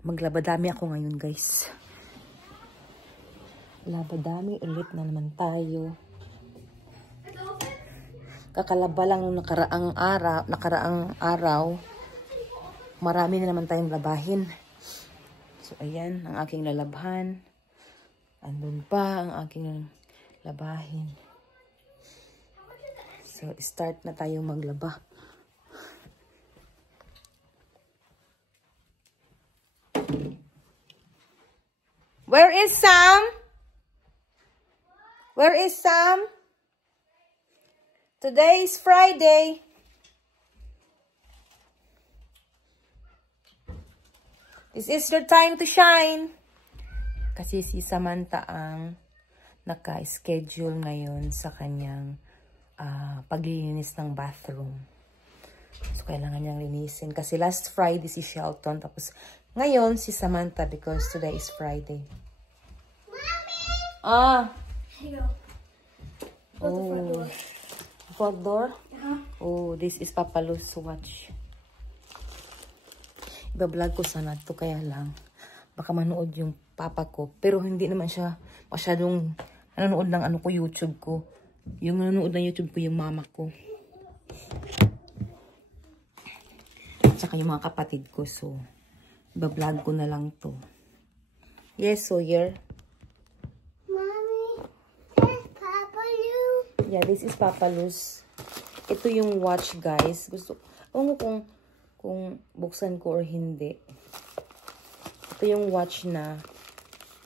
Maglabadami ako ngayon, guys. Labadami ulit na naman tayo. Kakalaba lang nung nakaraang araw. Marami na naman tayong labahin. So, ayan, ang aking lalabhan. Andun pa ang aking labahin. So, start na tayo maglaba. Where is Sam? Where is Sam? Today is Friday. This is your time to shine. Kasi si Samantha ang naka-schedule ngayon sa kanyang paglilinis ng bathroom. So, kailangan niyang linisin. Kasi last Friday si Shelton. Tapos, ngayon si Samantha because today is Friday. Mommy! Here you go. Close the front door. Front door? Oh, this is Papa Lu's watch. Iba-vlog ko sana to, kaya lang baka manood yung papa ko. Pero hindi naman siya masyadong nanonood ng YouTube ko. Yung nanonood ng YouTube ko yung mama ko. Tsaka yung mga kapatid ko. So, iba-vlog ko na lang to. Yes, Sawyer. Mommy, this is Papa Lu. Yeah, this is Papa Lu's. Ito yung watch, guys. Ewan ko kung buksan ko or hindi. Ito yung watch na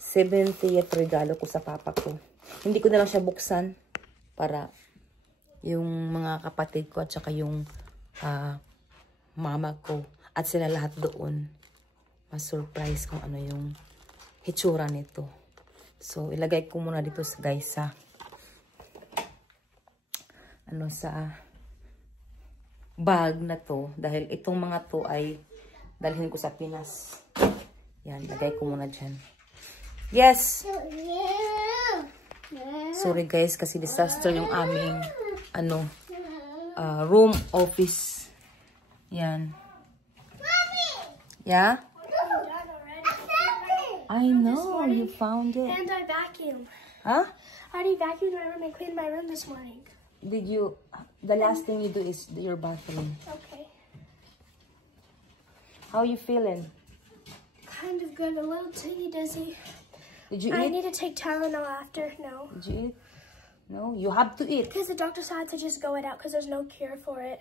70th regalo ko sa papa ko. Hindi ko na lang siya buksan para yung mga kapatid ko at saka yung mama ko at sila lahat doon ma-surprise kung ano yung hitsura nito. So, ilagay ko muna dito guys sa bag na to. Dahil itong mga to ay dalhin ko sa Pinas. Yan, lagay ko muna dyan. Yes! Sorry guys, kasi disaster yung aming room, office. Yan. Yeah? I know, you found it. And I vacuumed. Huh? I already vacuumed my room and cleaned my room this morning. Did you, the last thing you do is your bathroom. Okay. How you feeling? Kind of good, a little teeny dizzy. Did you I eat? need to take Tylenol after. No. Did you eat? No, you have to eat. Because the doctor said to just go it out because there's no cure for it.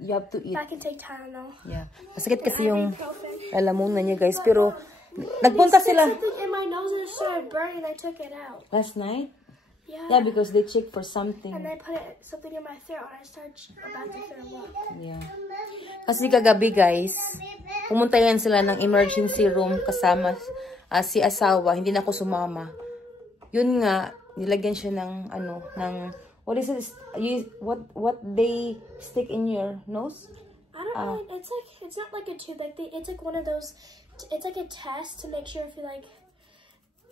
You have to eat. But I can take Tylenol. Yeah. Masakit kasi yung Ibuprofen. lalamunan niya, guys. Pero, nagpunta sila. Something in my nose and it started burning. I took it out. Last night? Yeah. Yeah, because they check for something. And I put something in my throat and I started about to throw up. Yeah. Kasi kagabi, guys, pumunta yan sila ng emergency room kasama si asawa. Hindi na ako sumama. Yun nga, nilagyan siya ng, what is it? What they stick in your nose? I don't know. It's not like a tube. It's like one of those. It's like a test to make sure if you like.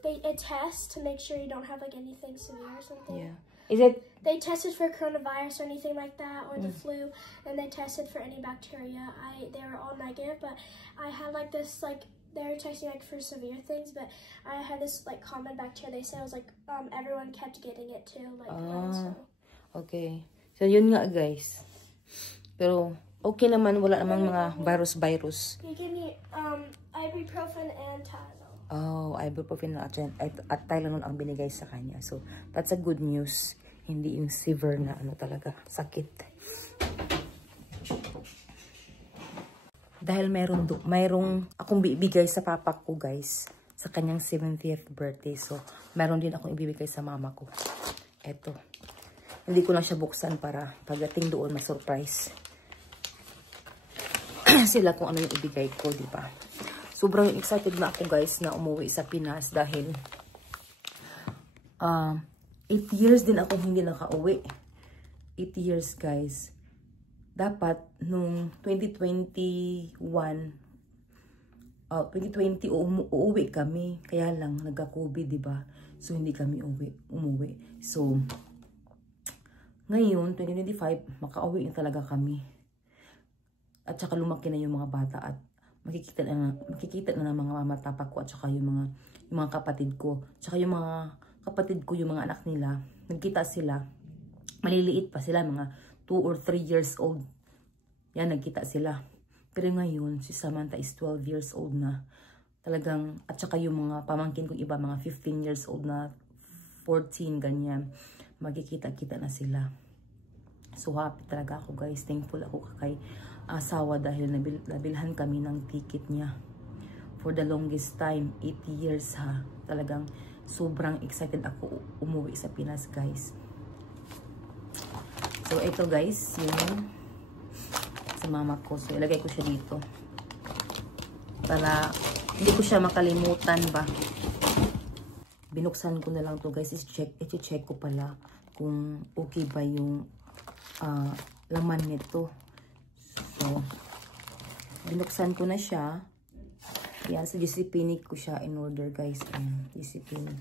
A test to make sure you don't have like anything severe or something. Yeah. Is it? They tested for coronavirus or anything like that, or the flu, and they tested for any bacteria. They were all negative, but I had like this like they were testing like for severe things, but I had this like common bacteria. They said it was like everyone kept getting it too. Like so. Okay. So yun nga guys. Pero okay naman, wala namang mga virus. They gave me ibuprofen and Tylenol. Oh, ibuprofen at Tylenol ang binigay sa kanya. So, that's a good news. Hindi yung severe na talaga, sakit. Dahil mayroong akong bibigay sa papa ko, guys, sa kanyang 70th birthday. So, mayroon din akong ibibigay sa mama ko. Eto. Hindi ko na siya buksan para pagdating doon, ma-surprise sila kung ano yung ibigay ko, di ba? Sobrang excited na ako guys na umuwi sa Pinas dahil 8 years din ako hindi nakauwi. 8 years guys. Dapat nung 2020 uuwi kami. Kaya lang nagka-COVID, di ba? So hindi kami umuwi. So ngayon 2025 makauwi na talaga kami. At saka lumaki na yung mga bata at makikita na ng mga mama papa ko at saka yung mga kapatid ko. Tsaka yung mga kapatid ko, yung mga anak nila, nagkita sila. Maliliit pa sila, mga 2 or 3 years old. Yan, nagkita sila. Pero ngayon, si Samantha is 12 years old na. Talagang, at saka yung mga pamangkin kong iba, mga 15 years old na, 14, ganyan. Magkikita-kita na sila. So, happy talaga ako, guys. Thankful ako kay asawa dahil nabilhan kami ng ticket niya. For the longest time, 8 years ha. Talagang sobrang excited ako umuwi sa Pinas, guys. So, ito guys, yung sa mama ko. So, ilagay ko siya dito. Para hindi ko siya makalimutan ba. Binuksan ko na lang to guys. I-check ko pala kung okay ba yung laman nito. So, binuksan ko na siya. Yan, sa JCPenney ko siya in order guys. Ayan, JCPenney.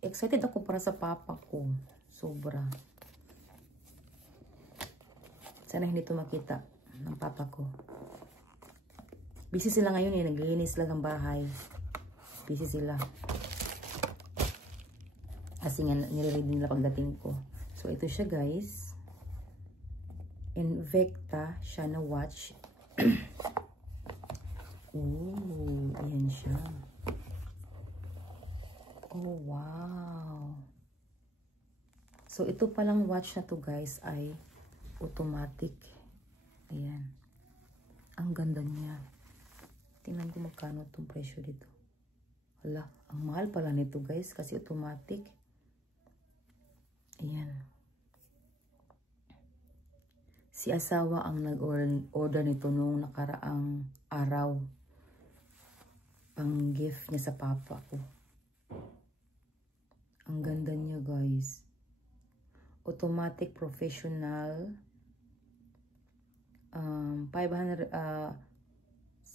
Excited ako para sa papa ko. Sobra. Sana hindi ito makita ng papa ko. Busy sila ngayon eh. Naglilinis sila ng bahay. Busy sila. Kasi nga nire-read nila pagdating ko. So ito siya guys. Invicta siya na watch. Ooh, ayan siya. Oh, wow. So, ito palang watch na to guys ay automatic. Ayan. Ang ganda niya. Tingnan ko magkano itong presyo dito. Wala. Ang mahal pala nito guys kasi automatic. Ayan. Si asawa ang nag-order nito nung nakaraang araw. Pang gift niya sa papa ko. Ang ganda niya guys. Automatic professional.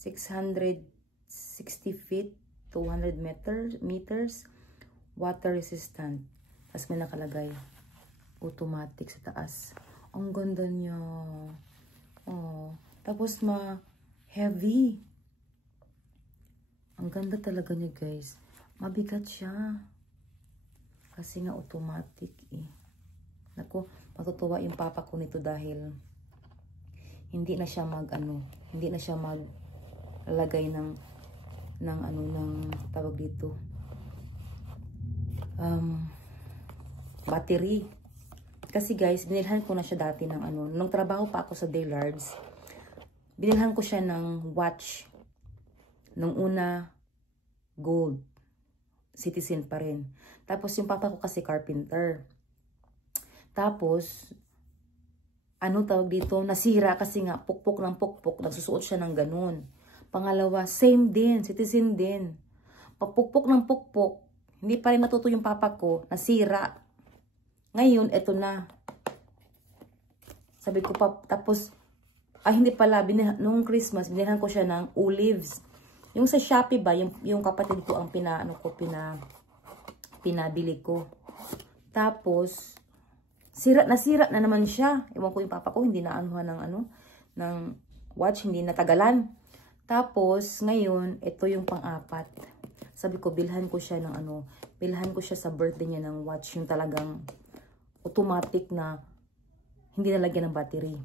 660 feet, 200 meters. Water resistant. Tapos may nakalagay. Automatic sa taas. Ang ganda niya. Oh. Tapos heavy. Ang ganda talaga niya guys. Mabigat siya. Kasi nga automatic eh. Naku, matutuwa yung papa ko nito dahil hindi na siya hindi na siya maglagay ng tawag dito. Battery. Kasi guys, binilhan ko na siya dati ng nung trabaho pa ako sa Dillard's. Binilhan ko siya ng watch. Nung una, gold. Citizen pa rin. Tapos yung papa ko kasi carpenter. Tapos, tawag dito, nasira kasi nga pukpok ng pukpok. Nagsusuot siya ng ganun. Pangalawa, same din, citizen din. Papukpok ng pukpok. Hindi pa rin natuto yung papa ko, nasira. Ngayon, eto na. Sabi ko pa, tapos, hindi pala, nung Christmas, binilhan ko siya ng olives. Yung sa Shopee ba, yung kapatid ko ang pinabili ko. Tapos, nasira na naman siya. Ewan ko yung papa ko, hindi na ng watch, hindi natagalan. Tapos, ngayon, ito yung pang-apat. Sabi ko, bilhan ko siya sa birthday niya ng watch, yung talagang automatic na hindi nalagyan ng battery.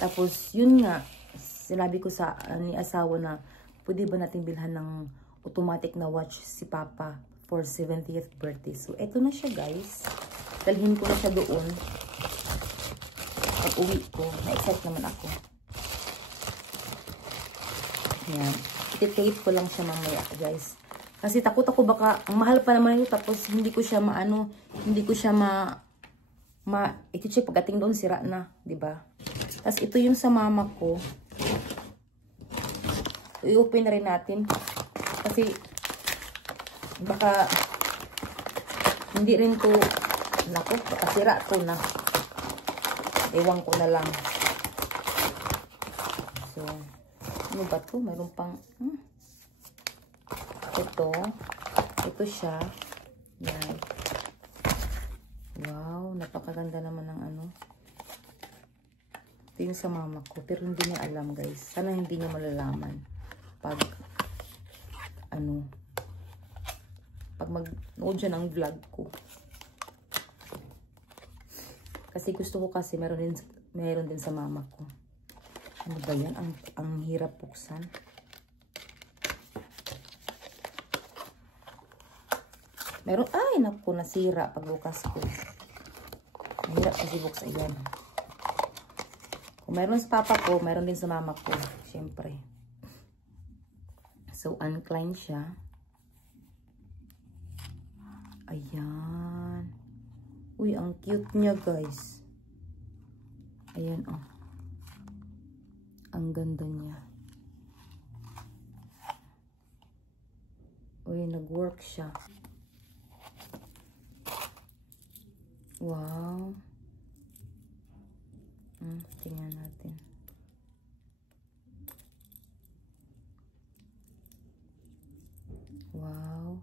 Tapos, yun nga, sinabi ko sa ni asawa na, pwede ba natin bilhan ng automatic na watch si papa for 70th birthday. So, eto na siya guys. Dalhin ko na siya doon. Pag uwi ko, na-excite naman ako. Ayan. Iti-tape ko lang siya mamaya guys. Kasi takot ako baka, ang mahal pa naman ito, tapos hindi ko siya iti-check pagdating doon, sira na, diba? Tapos ito yung sa mama ko. I-open na rin natin. Kasi, baka, hindi rin to, naku, baka sira to na. Ewan ko na lang. So, ano ba to? Mayroon pang, ito siya. Yan. Wow, napakaganda naman ng Ito yung sa mama ko. Pero hindi niya alam, guys. Sana hindi niya malalaman. Pag, pag mag-nood siya ng vlog ko. Kasi gusto ko kasi meron din sa mama ko. Ano ba yan? Ang hirap buksan. Meron, ay, naku, nasira pagbukas ko. Mahirap kasi buksan yan. Kung meron sa papa ko, meron din sa mama ko. Siyempre. So, uncline siya. Ayan. Uy, ang cute niya, guys. Ayan, oh. Ang ganda niya. Uy, nag-work siya. Wow. Tingnan natin. Wow.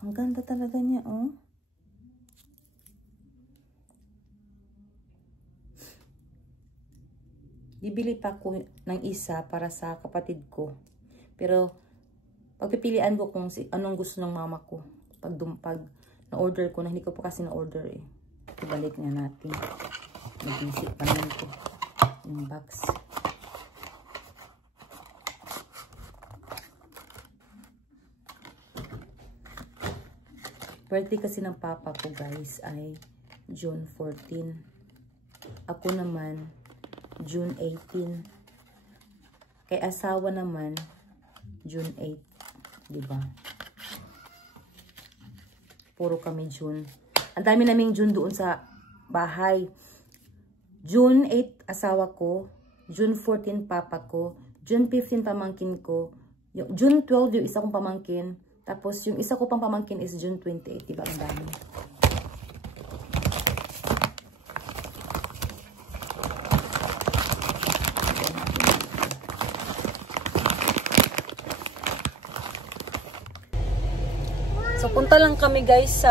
Ang ganda talaga niya, oh. Bibili pa ko ng isa para sa kapatid ko. Pero, pagpipilian ko kung anong gusto ng mama ko. Pag na-order ko na, hindi ko pa kasi na-order eh. Ibalik nga natin. Nag-isip pa naman ko yung box. Birthday kasi ng papa ko, guys, ay June 14. Ako naman, June 18. Kay asawa naman, June 8. Diba? Puro kami June. Ang dami naming June doon sa bahay. June 8, asawa ko. June 14, papa ko. June 15, pamangkin ko. Yung June 12, yung isa kong pamangkin. Tapos, yung isa ko pang pamangkin is June 28. Diba? Ang dami. So, punta lang kami, guys,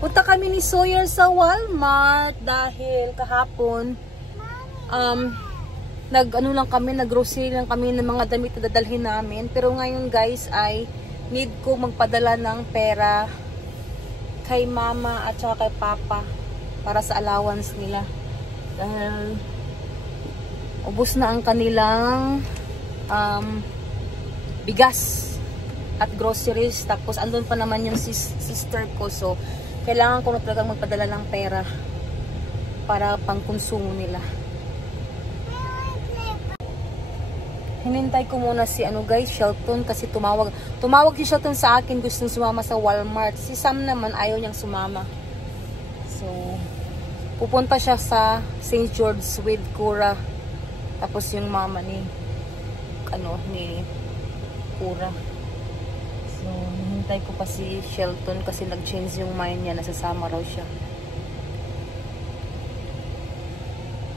punta kami ni Sawyer sa Walmart dahil kahapon nag-grocery lang kami ng mga damit na dadalhin namin. Pero ngayon, guys, ay need ko magpadala ng pera kay mama at saka kay papa para sa allowance nila. Dahil ubos na ang kanilang bigas at groceries. Tapos andun pa naman yung sister ko. So, kailangan ko na talagang magpadala ng pera para pang konsumo nila. Hinintay ko muna si guys, Shelton, kasi tumawag si Shelton sa akin, gustong sumama sa Walmart. Si Sam naman ayaw niyang sumama. So, pupunta siya sa St. George's with Cura. Tapos yung mama ni Cura. So, hinintay ko pa si Shelton kasi nag-change yung mind niya, nasasama raw siya.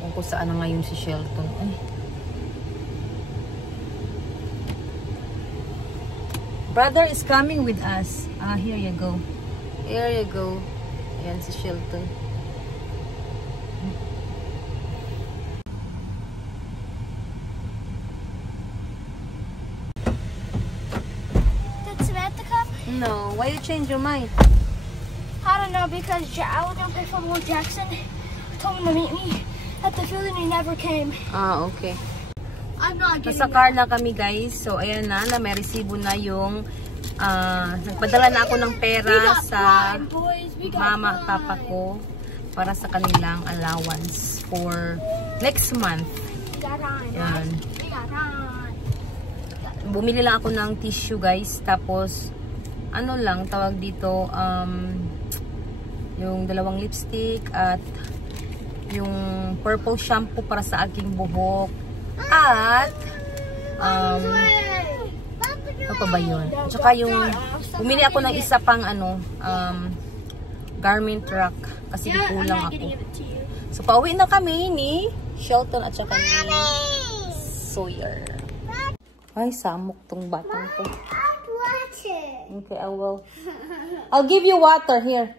Kung saan na ngayon si Shelton. Brother is coming with us. Here you go. Here you go. Ayan si Shelton. Did Samantha come? No. Why you change your mind? I don't know, because I was going to play football with Jackson. Told him to meet me at the field and he never came. Okay. I'm not getting Nasa car na kami, guys. So, ayan na may resibo na yung nagpadala na ako ng pera sa mama at papa ko para sa kanilang allowance for next month. Ayan. Bumili lang ako ng tissue, guys. Tapos, tawag dito, yung 2 lipstick at yung purple shampoo para sa aking buhok. At ano pa ba yun? Tsaka yung bumili ako ng isa pang garment rack kasi kulang ako. So pauwi na kami ni Shelton at saka ni Sawyer. Ay, samok tong batang to. Okay, I will. I'll give you water here.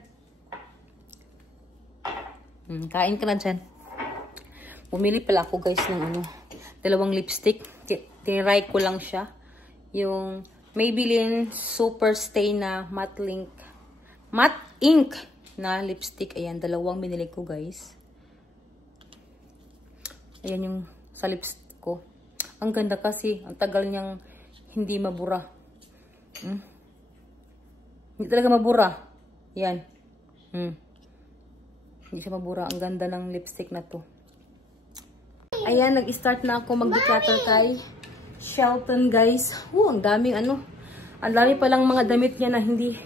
Kain ka na dyan. Pumili pala ako guys ng ano, dalawang lipstick. Tinry ko lang siya. Yung Maybelline Super Stay na matte ink na lipstick. Ayan, dalawang binili ko guys. Ayan yung sa lipstick ko. Ang ganda kasi, ang tagal niyang hindi mabura. Hindi talaga mabura. Yan. Hindi siya mabura. Ang ganda ng lipstick na to. Ayan, nag-start na ako mag-declutter kay Shelton, guys. Ang daming ano. Ang dami palang mga damit niya na hindi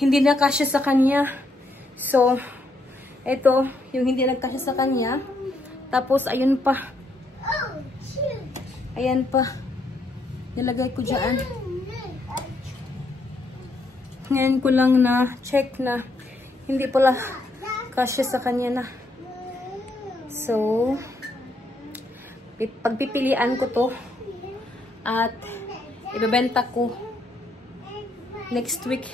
nakasya sa kanya. So, ito, yung hindi nagkasya sa kanya. Tapos, ayun pa. Ayan pa. Nilagay ko dyan. Ngayon ko lang na check na hindi pala kasya sa kanya na. So, pagpipilian ko to at ibebenta ko next week.